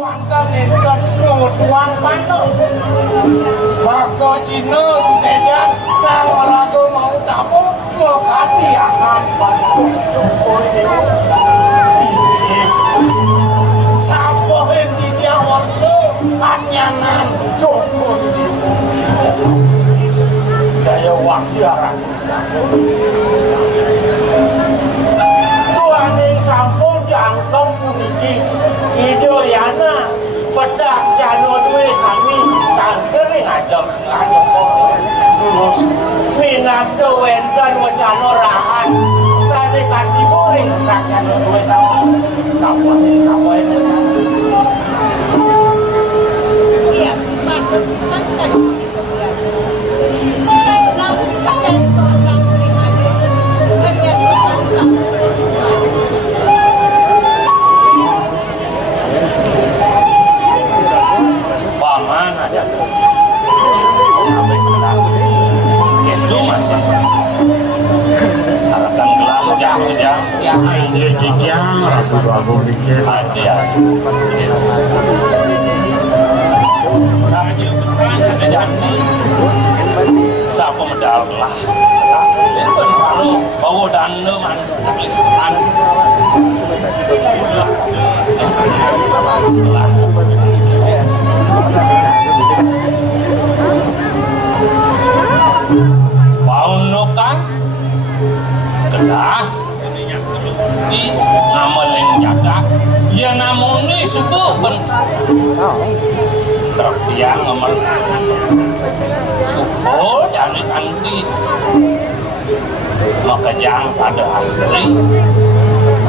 wonten enten nuwuhan panos. Maka Cina sejajan sang raga mau tamu ngakati akan patung cukur dewa. Sapa yang ditiang warga anyanan cukur dewa. Daya wakil arah. Tuaning sampun jangkong puniki Idoyana pedak jano duwe sami tangkering ajak lurus minato wenten wacana rahan sane kaki boring tak jano duwe sami sapa iya maksud santai paman aja sampai gelah gitu masih harapan gelah jam ya ini kijang ratu babu dikit ada saja besar ada jangan siapa medal gelah lalu bawa dana mana ceklisan gelah paunukan gelah ini ngamal yang jaga ya namun ini subuh ben terpiang ngamal subuh dan nanti makajang pada asli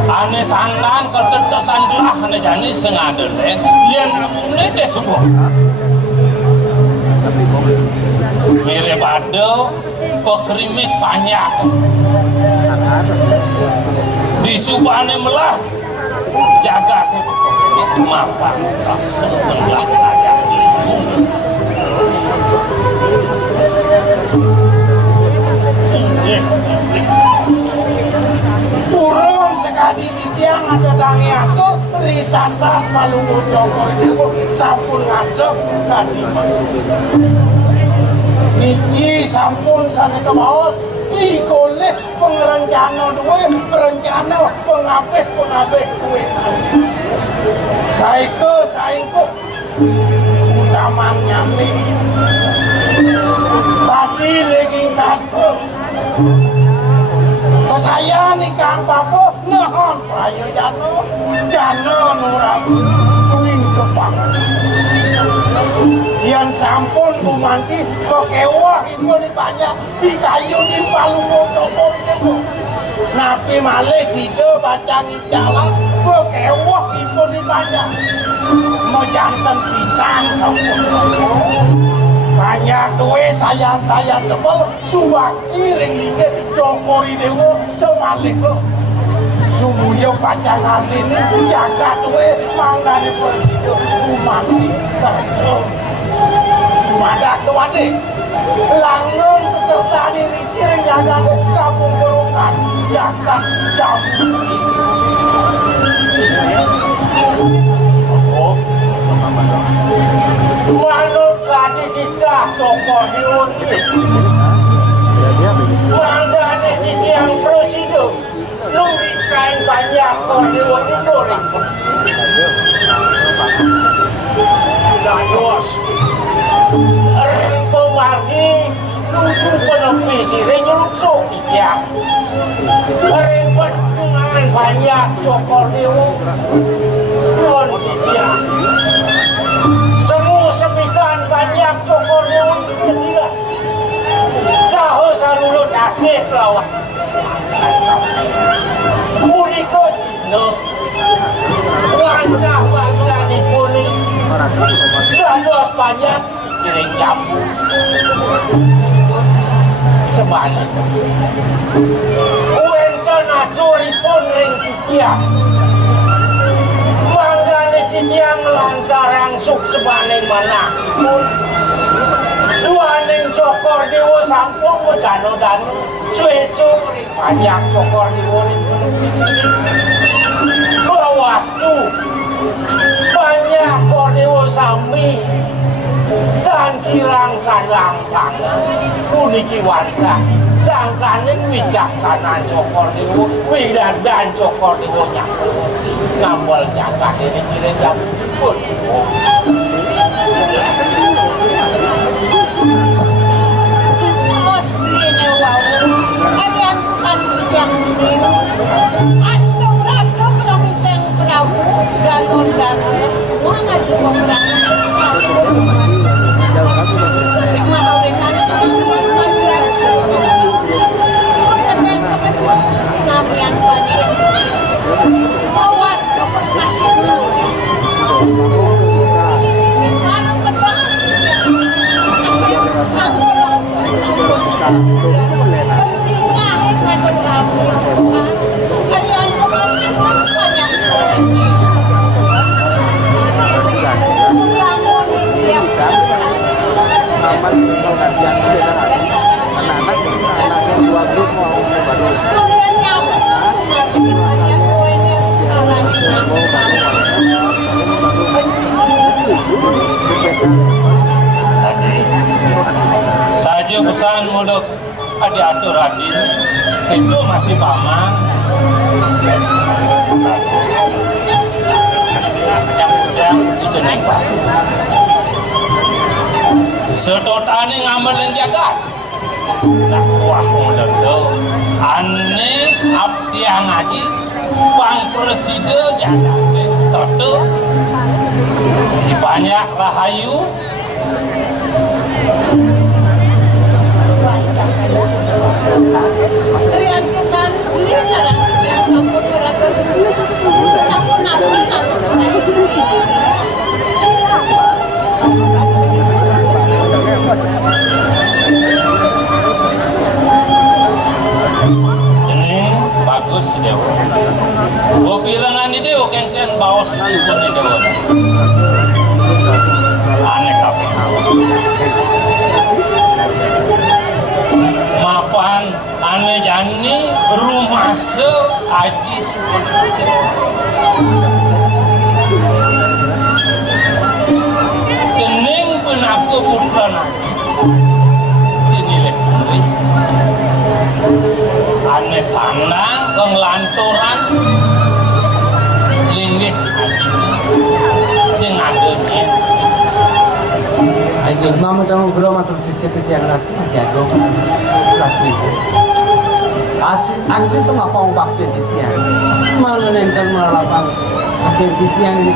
ane sandan ketetesan gelah ane jani sengaden ya namun ini subuh mirip ada pekrimik banyak di subane melah jaga pekrimik mapan kasih melah ada turun sekali di tiang ada dangi atur risasa malungu jokor dewa sampun ngadok kadima niki sampun sana ke maos ikoleh pengerencana duwe perencana pengapih duwe saiko utaman nyambi tapi lagi sastra saya nih Kang Papo nahon prayo jano nurabu tuing kepangan yang sampun bumanti kekewah itu nih banyak di kayu di palungo cokor itu napi malih sido bacang jalan kekewah itu nih banyak mau jantan pisang sampun banyak duwe sayang tebel suwaki ring dikit cokori dewa semalik lo sumuyo kacang hati ini jaga duwe manggani presiden umanti kerja madak kewade langun kekertani riki ring jaga kampung berukas jaga jamu manut lagi kita tokoh diuntit manggani ini yang presiden lu biksain banyak kok diuntit goreng Dayos Rempo margi lucu penepi sirih nyelukso kijak Rempo dukungan banyak cokor dewa Nuan kijak Semu semikan banyak cokor dewa tidak Saho sarulo dasih lawan Muriko Cino Rancah bagian dipuni Dados banyak kiring jambu sebalik Uenten aturipun ring kikiak Manggane kikiak melantarang suk sebaning manakipun Duaning cokor dewa sampun medano-dano Sueco ring banyak cokor dewa ring Bawastu banyak sami dan kirang sarang pangan puniki warga sangkaning wijaksanaan Joko Dewa wiladan Joko Dewa ngambol jagat ini kira jam pun bos belinya wow kalian bukan yang ini asko berapa belum iteng berapa galon galon mana juga berapa mahawekan sinarian banyak awas saja pesan mulut diatur adil itu masih paman yang dijening pak setotane ngamelin jagat nak wah mulut tuh aneh abdi yang ngaji Bang Presiden jaga tentu di banyak rahayu kalian bukan ini salah yang sampun beratur sampun apa ini bagus dewa gua bilangan ini kengken baos ibu nih dewa aneh apa mapan aneh jani rumah se aji se kening pun aku putra nanti sini lekuri aneh sana kenglanturan linggit aji sing adanya Ayo, mama tahu berapa matur sisi yang nanti jago lagi. Asli semua pang bakti dia. Malu nengkal melapang sakit dia ini.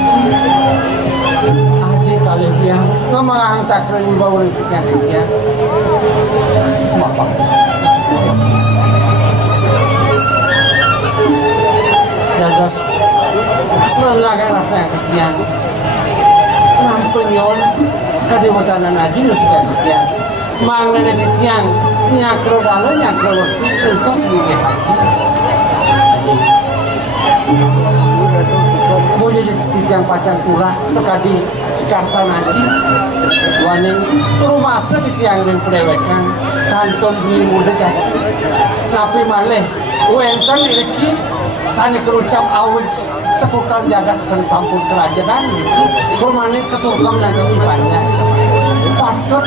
Aji kali dia ngomong ang cakran bawa sekian dia. Semua pang. Jaga selalu rasa dia. Nampunyon sekali wacana ngaji sekali dia mangane di tiang nyakro dalu nyakro waktu untuk sendiri haji boleh di tiang pacan pula sekali karsan haji waning rumah di tiang yang pedewekan kantong di muda jadi tapi maleh wentang ilki sani kerucap awet seputar jagat seni sampun kerajaan itu kurmane kesukam dan ibannya patut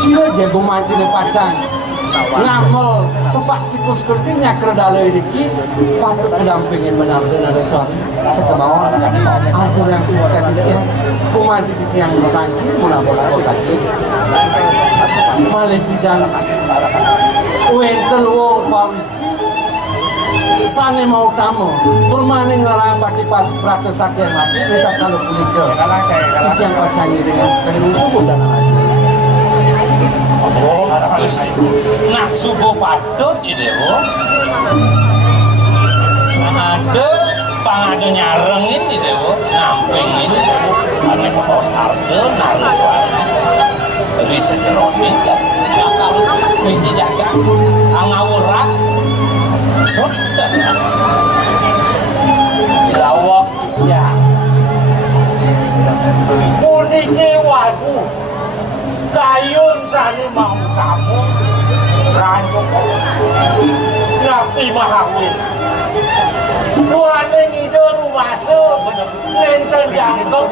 sila jago mati di pacan ngamel sepak sikus kertinya kerdala iki patut kedampingin menardo nada suatu sekebawah ampun yang sikat itu kumati itu yang sanci mula bos sakit malih bidang wentel pawis sane mau tamu permane ngarang pati prato sakit mati kita kalau punika kijang pacangi dengan sekali untuk jangan lagi nak subuh patut ide ada pangado nyarengin ide ngampengin ane pos arde narus dari sejeroni bakal misi jaga angawurak lawak ya puniki waduh kayun sani mau kamu ranjok napi mahawin tuane ngido rumah se lenten jangkep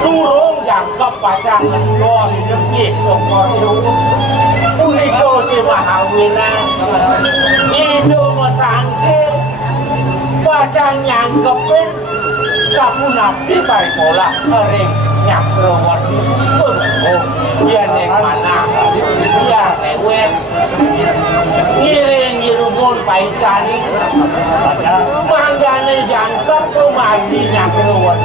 turung jangkep pacang bos nyekih pokor itu puniko si mahawina itu mesangkir pacang nyangkepin sapu nabi parikola ering nyakrawat biar neng mana biar newet ngiring ngirumun paicani manggane jangkep pemadi nyakrawat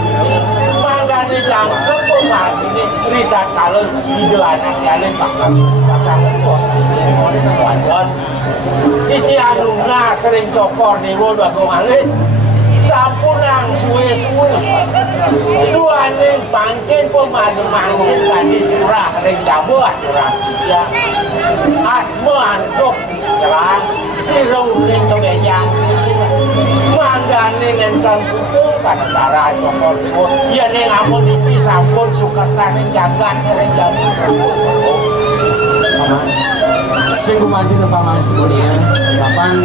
manggane jangkep pemadi ini rita kalun hidup anak jalan bakal bos wajon iki anuna sering cokor dewo bagong alit sapunang suwe-suwe duaning pangkin pemadu-mangkin tadi curah ring jabuah curah ya atmo antuk cerah sirung ring kebejang manggane ngentang kutung pada cara cokor dewo ya ning ampun iki sampun sukerta ning jagat ring jabuah sing gumanti napa Mas Mulia kapan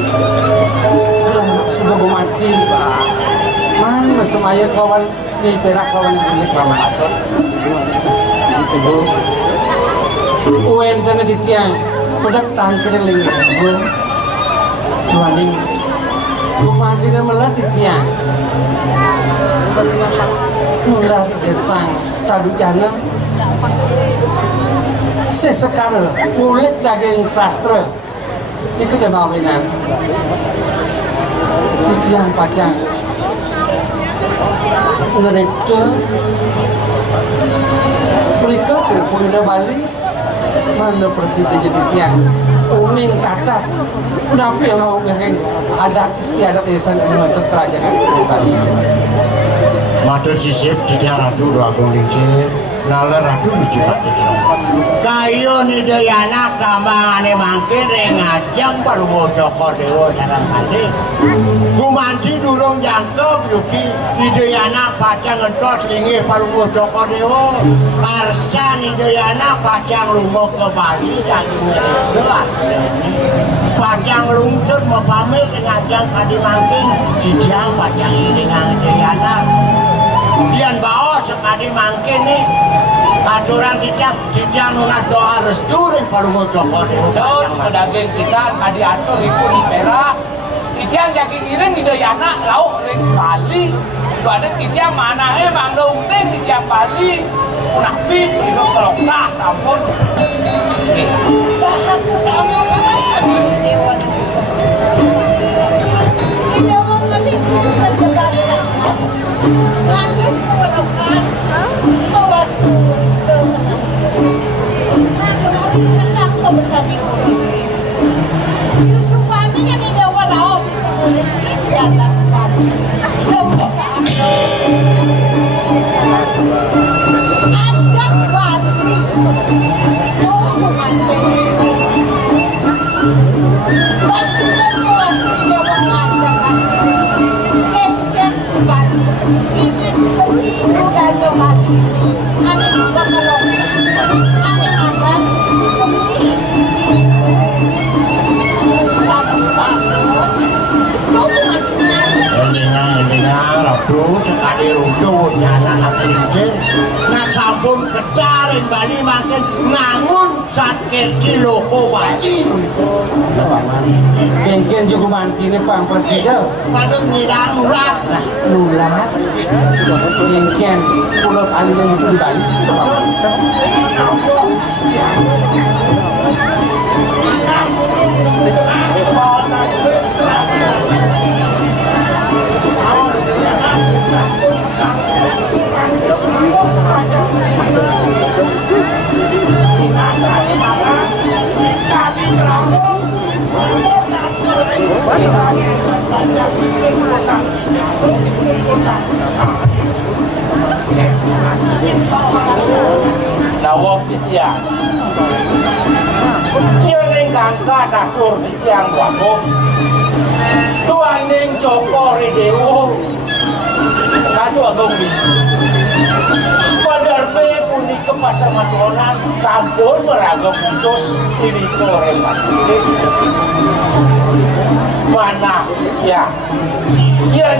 sudah gumanti man semaya kawan ni perak kawan ini paman itu uwen sana di tiang pedak tangkir lingi duaning gumanti dan melat di tiang mulai desang sadu jana sesekara kulit daging sastra itu kemawinan titian pacang ngereka mereka ke Purina Bali mana persita jadi tiang uning katas kenapa yang mau ngering adat istiadat yayasan ini untuk kerajaan tadi matur sisip tidak ratu doa lincir nalar ratu dijibat kayu ni dayana kambangane mangkin ngajeng baru ngocokor dewa sarang mandi gumanti durung jangkep yuki ni dayana pacang ngedos lingi baru ngocokor dewa parsa ni dayana pacang lungo ke Bali jadi ngeregean pacang lungsur mempamit ngajeng kadi mangkin dijang pacang ini ngajayana dian bawa sekali mangkin nih aturan kita nunas doa restu ring palu ngocokor daun daging pisan adi atur iku di perak kita daging iring ide anak lauk ring Bali ada kita mana mang dong kita Bali munafik itu kelokah sampun bahkan kamu kan dewa kita mau ngeliput sebenarnya langit kebenaran bawasu menang bersama supaya di dewa laut itu datang ajak Bali sekali rundut jalan kelinci nah sampun kedaring Bali makin ngangun sakit di loko Bali mungkin juga manti ini pang presiden pada ngirang nulat nah nulat mungkin pulau kali yang itu di Bali sih Lawak ya, ia nengkangka dakur yang wakok, tuan neng cokor dewo, kado agong bi, padar pe punika kepasamatonan sampun meraga putus ini korempat mana ya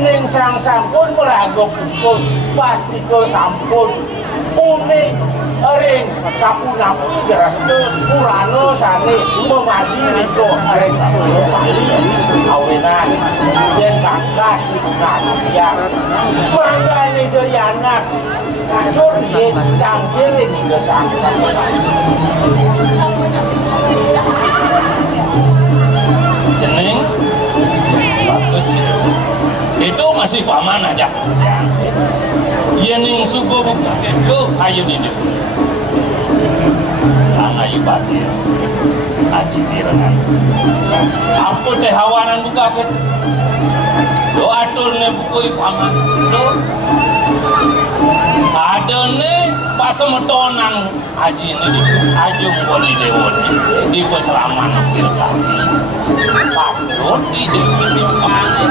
ning sang sampun meraga putus pasti ke sampun unik ring sapunapi geraste purano sane memaji riko ring bali awenan dan kakak ya manggane doyanak Jur yen canggih ini kesangkan jeneng bagus itu masih paman aja yen yang subuh buka itu ayo ini ayo batin aci tirangan apa teh hawanan buka ke doa turne buku paman tuh ada nih pas semetonan aji ini ajung wali dewa di peselaman pirsani patut di dewa simpane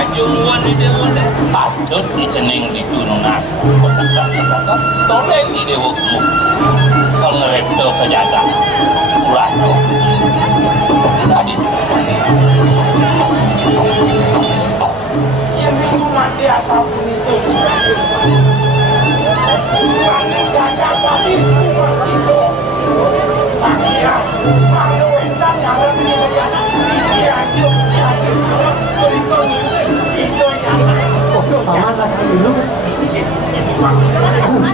ajung wali dewa patut di ceneng di tununas kota stoleng di dewa kumuk pengerepto kejaga pulang tadi yang minggu mati asal pun itu Mani jaga pati umat itu Makia Mani wendan yang ada di Bayana Ini aja Hati sama Berikut ini Itu yang paman lah dulu ini maksudnya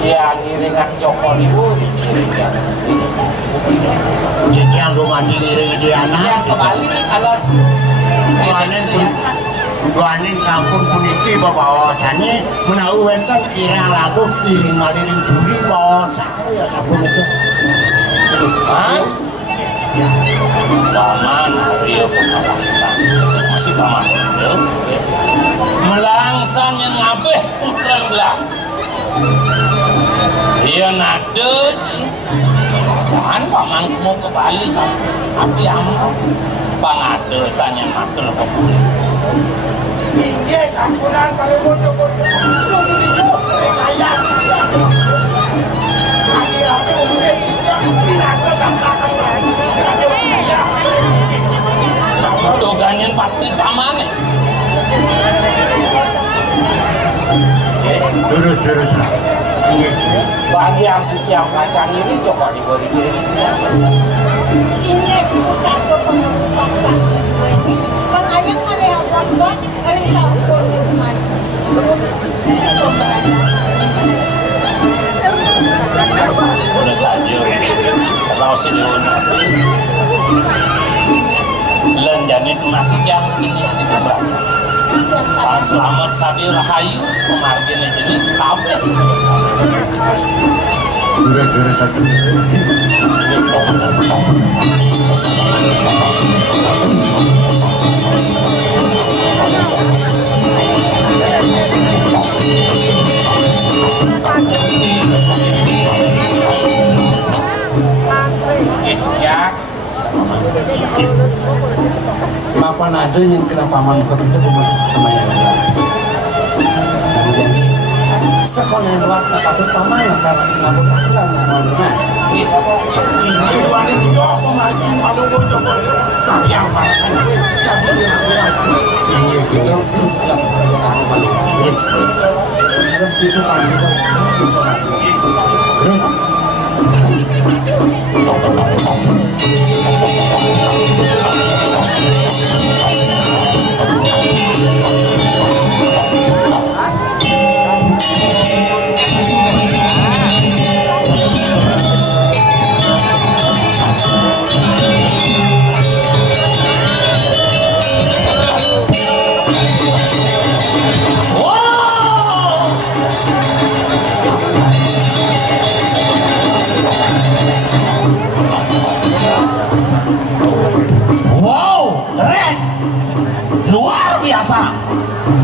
ya ngiringan Joko itu jadi yang gue mandi ngiring Diana ya kembali kalau Duanin kampung puniki bawasannya menahu wenten irang lagu iring maliring juri bawasannya ya kampung itu paman Rio pengawasan masih paman Rio melangsan yang ngabeh putrang belah dia nade dan paman mau ke Bali kan tapi amal pangadesannya mater kebun iya sampunan kalau mau coba sumber itu rekaya lagi sumber itu tidak kegantakan lagi itu ganyan pasti paman terus lah bagi yang kacang ini coba diberi ini pusat ke pengerupak sakit ini pengayang malih bos-bos risau pun teman udah saja kalau si Leona lenjani itu masih jam ini kita baca Bang Selamat Sabil Rahayu pemargin aja nih kabel udah satu ya mapan ada yang kena paman begitu sama yang lain kemudian sekolah yang luas tak patut paman karena ngabut takkan ngomongnya ini wanita itu apa lagi malu coba tapi yang makan jadi ini gitu terus itu pasti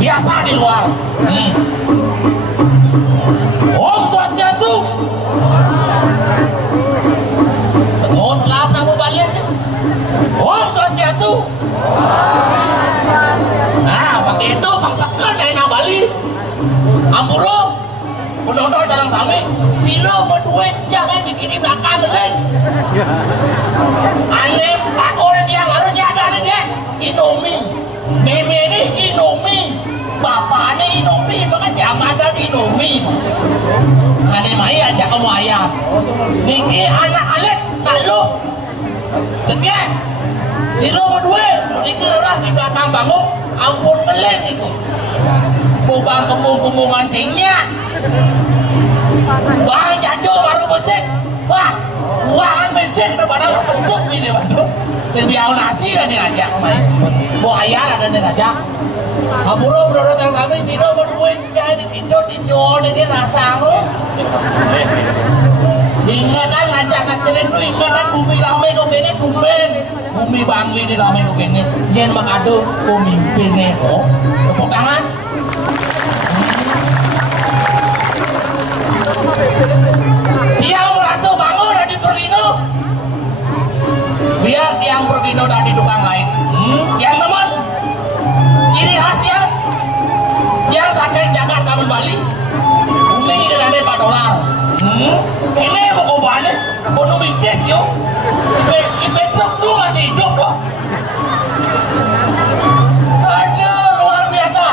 biasa di luar. Om Swastiastu. Oh, selamat nama balik. Om Swastiastu. Nah, pakai itu paksakan dari nama Bali. Ampuro. penonton sarang sami silo berduit jangan bikin di belakang lagi aneh takut yang harusnya ada nih Indomie meme ini Indomie bapaknya Indomie maka jamadan Indomie aneh mai ajak kamu ayam niki anak alit lalu cekek silo berduit niki orang di belakang bangun ampun meleng itu bubang kembung-kembungan singnya bang jajo baru besek wah uangan besek udah pada seduk ini waduh sebiau nasi dan ngajak main mau ayah ada ngajak aburo bro sama sino berduit jadi dijual ini rasa lo ingat kan ngajak cerit lu ingat kan bumi rame kok gini bumi bangli di rame kok gini yen makado pemimpinnya kok tepuk tangan dia merasa bangun dari Pergino biar tiang Pergino dari tukang lain yang teman ciri khasnya yang sakit jagat namun Bali bumi ini ada $4 ini mau banyak bono bintis yuk Ibetruk lu masih hidup loh aduh luar biasa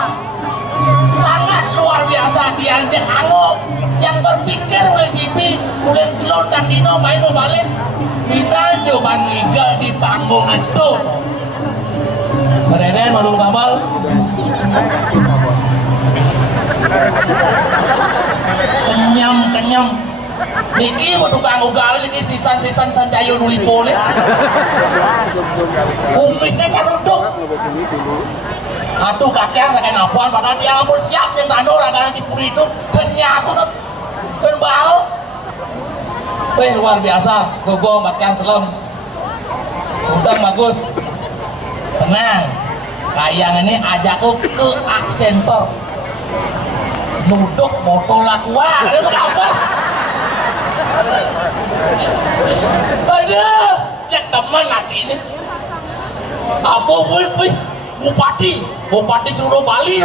sangat luar biasa diajak angok yang berpikir oleh Gibi oleh Klon dan Dino main mau balik kita coba ngigal di panggung itu berenen malung kabal kenyam niki mau tukang ugal niki sisan-sisan sancayo duit boleh kumisnya caruduk aduh kakek saya ngapuan padahal dia ngapun siap yang tandor agar dipuri itu ternyata aku dan bau luar biasa gogong pakaian selem udang bagus tenang kayang ini ajakku ke absenter nuduk botol lakuan ini apa aduh cek teman hati ini apa wih Bupati suruh Bali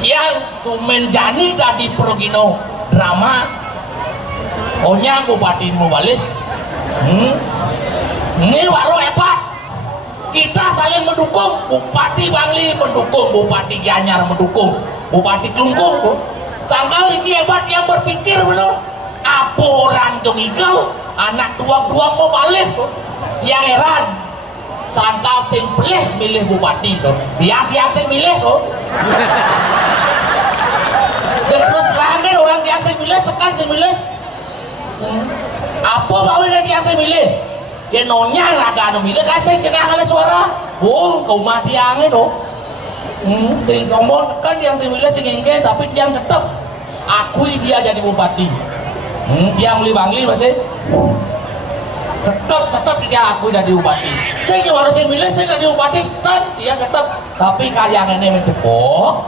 yang tumen jani tadi Pergino drama ohnya Bupati mau balik ini baru hebat kita saling mendukung Bupati Bangli mendukung Bupati Gianyar mendukung Bupati Klungkung sangkal ini hebat yang berpikir bener apa orang Jongigal anak dua-dua mau balik yang heran sangkal sing milih bupati tuh dia sing milih tuh dan terus terangin orang dia sing milih sekarang sing milih apa bawa dia sing milih ya nonya raga anu milih kasih jengah kali suara kau mati angin tuh sing ngomong sekarang dia sing milih sing engke tapi dia tetap akui dia jadi bupati dia beli Bangli masih tetap dia akui dari bupati saya cuma harus milih saya dari bupati kan dia tetap tapi kalian ini mencukup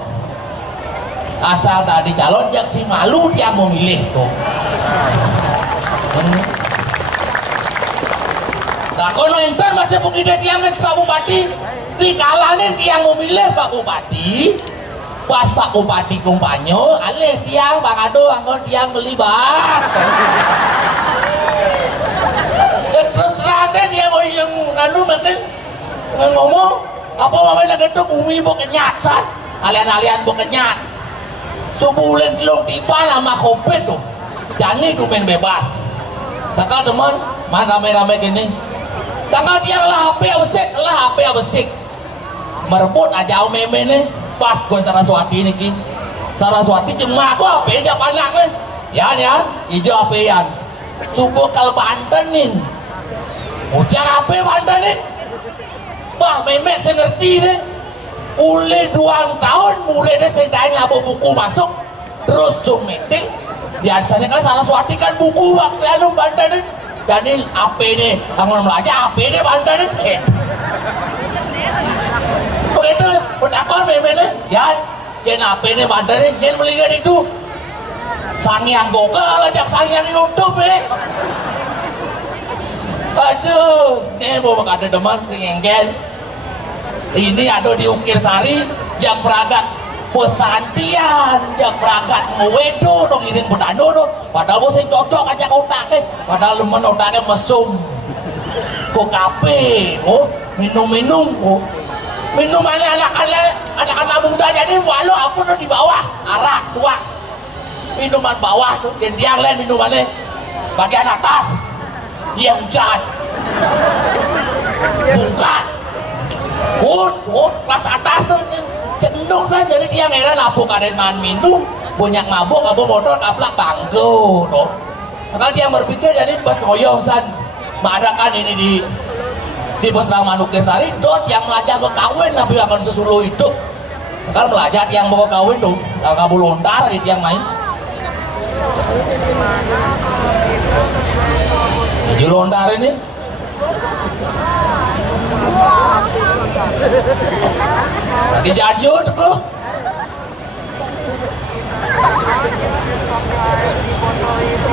asal tadi calon yang si malu dia mau milih tuh nah kalau nonton masih mungkin dia nggak Pak Bupati dikalahin dia mau milih Pak Bupati pas Pak Bupati kumpanyo alih tiang Bang Ado angkot tiang beli bas terus terangkan dia mau yang anu makin ngomong apa mamanya gitu bumi mau kenyatan alian-alian mau kenyat sebulan telung tiba lama kopet tuh jani tuh main bebas takal teman mana rame-rame gini takal dia lah HP abesik merebut aja meme nih pas gue Saraswati nih kin Saraswati cuma aku HP aja pandang nih ya hijau HP-an subuh kalau Bantenin ucap apa Bantenin bah memek saya ngerti deh mulai 2 tahun mulai deh saya tanya apa buku masuk terus zoom meeting biasanya kan Saraswati kan buku waktu anu Bantenin dan ini AP deh bangun belajar AP deh Bantenin begitu bertakon memek deh ya AP deh Bantenin jangan melihat itu sangyang gokal ajak sangyang YouTube aduh ini mau ada teman ngengkel ini ada di Ukir Sari yang Pragat pesantian yang berangkat ngewedo dong irin pedano dong padahal gue sing cocok aja otaknya padahal lemen otaknya mesum kok kape oh minum-minum oh minuman anak-anak muda jadi walau aku tuh di bawah arak tua minuman bawah tuh dan yang lain minumannya bagian atas dia hujan buka kelas atas tuh cendung saya jadi dia ngira lapuk ada man minum banyak mabuk abu motor kaplak banggo tuh kalau dia berpikir jadi pas ngoyong san madakan ini di bos Ramanuk Kesari dot yang melajak ke kawin tapi akan sesuluh hidup kalau melajak yang mau kawin tuh kabu lontar yang main jadi lontar ini lagi jajut kok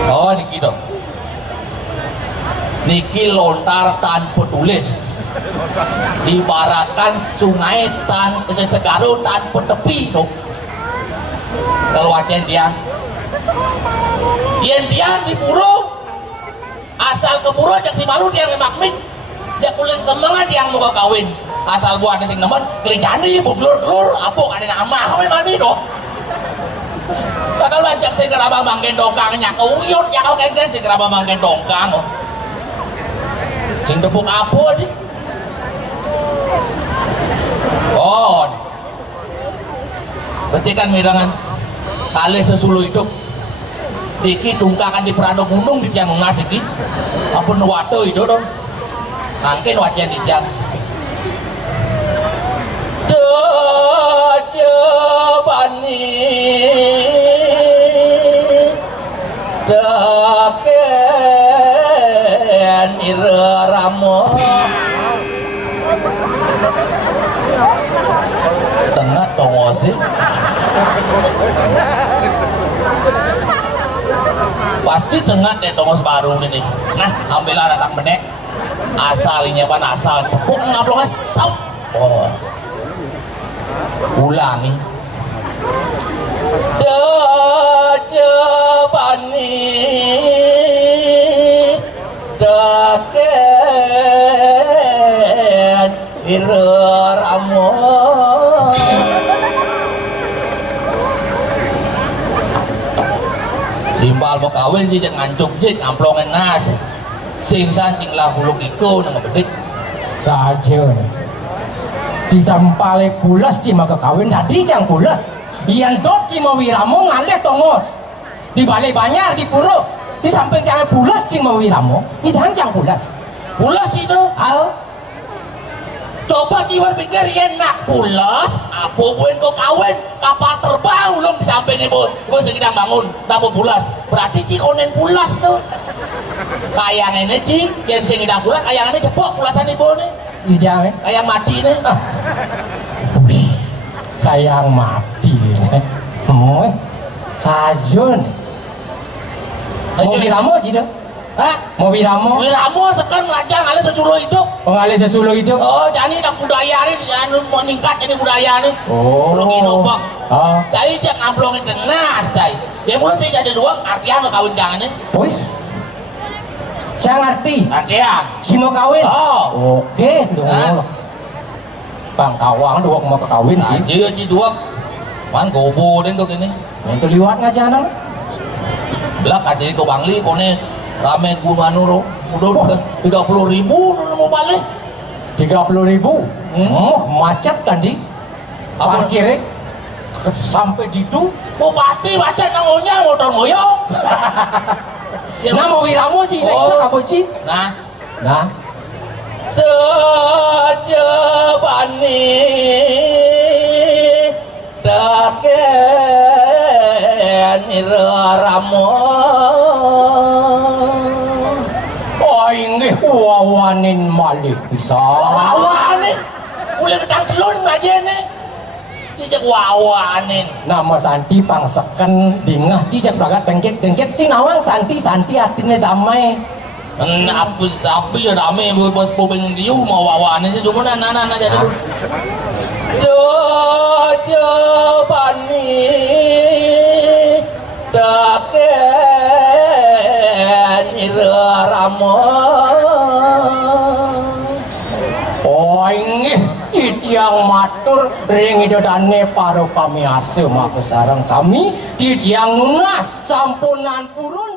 oh niki dong niki lontar tanpa tulis ibaratkan sungai segaru tanpa tepi dong kalau wajan dia di puro asal ke puro cak si malu dia memang mik jak kulit semangat yang mau kawin asal buat sing nemen kelicani buglur-glur apuk ada nama kau mani dong bakal bajak sing keraba manggen dongkangnya keuyut ya kau kengkes sing keraba manggen dongkang sing tepuk apu nih oh becikan mirangan kali sesuluh hidup iki dungkakan di perano gunung di yang ngasih ki apa nuwato itu dong angkin wajan dijang dejebani deken ireramo tengah tongosi pasti tengah deh tongos baru ini nah ambillah anak menek asalinya pan asal tepuk ngablongnya sau oh ulangi dejebani deken ireramo limbal mau kawin jadi ngancuk jid amplongan nas sing sancing lah buluk iko nang bedik saja disampale bulas cima kekawin tadi jang bulas yang dot cima wiramo ngalih tongos di balai banyak di puro di samping jangan bulas cima wiramo di jang bulas itu al coba kiwar pikir enak bulas apa buin kau kawin kapal terbang ulung di samping ibu segidang bangun dapur bulas berarti cikonen bulas tuh kayangannya cik yang segidang bulas kayangannya cepok bulasan ibu nih ijang kayang mati nih kayang mati kajun mau wiramo cida hah? mau wiramo sekan melajang ngalih sesuluh hidup pengalih sesuluh hidup oh jadi nak budaya nih jangan mau ningkat jadi budaya nih oh belum inobak oh jadi jangan amplongin tenas jadi ya mulai saya jadi dua artian mau kawin jangan nih wih jangan arti artian si mau kawin oh oke dong bang tawang dua mau kawin sih iya ci dua man gobo den tuh gini itu liwat ngajaran belak aja ke Bangli kone rame gua manuro udah 30.000 udah mau balik 30.000 macet kan di parkirnya sampai di itu mau pasti macet nangonya motor moyo nah mau wiramo sih itu kamu sih nah dejebani deken ireramo oh ini wawanin malih bisa wawanin boleh ketang telur aja nih cicak wawanin nama Santi pangseken dingah cicak banget dengket tinawang Santi artinya damai tapi ya damai bos pobeng diu mau wawanin cuma nana jadi dejebani ring idodane paro pamiase mak sareng sami di tiang nunas sampunan purun